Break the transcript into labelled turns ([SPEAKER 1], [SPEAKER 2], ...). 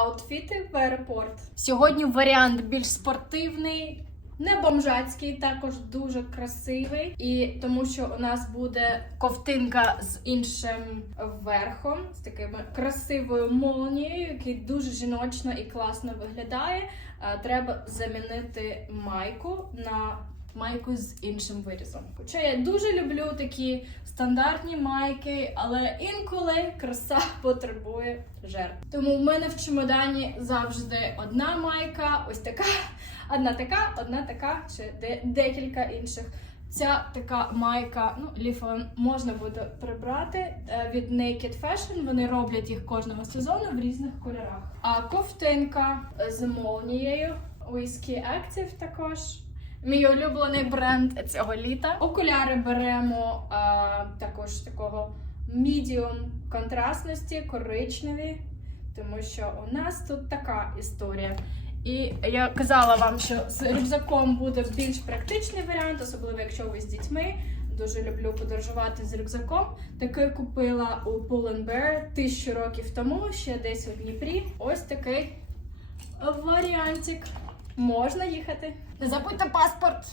[SPEAKER 1] аутфіти в аеропорт. Сьогодні варіант більш спортивний. Не бомжацький, також дуже красивий, і тому що у нас буде ковтинка з іншим верхом, з такими красивою молнією, який дуже жіночно і класно виглядає. Треба замінити майку на майку з іншим вирізом. Хоча я дуже люблю такі стандартні майки, але інколи краса потребує жертв. Тому в мене в чемодані завжди одна майка, ось така, одна така, одна така, чи де, декілька інших. Ця така майка, ну ліфон можна буде прибрати е, від Naked Fashion. Вони роблять їх кожного сезону в різних кольорах. А ковтинка з молнією Whisky Active також. Мій улюблений бренд цього літа. Окуляри беремо а, також такого medium контрастності, коричневі, тому що у нас тут така історія. І я казала вам, що з рюкзаком буде більш практичний варіант, особливо якщо ви з дітьми. Дуже люблю подорожувати з рюкзаком. Такий купила у Pull Bear тисячу років тому, ще десь у Дніпрі. Ось такий варіантик. Можна їхати. Не забудьте паспорт.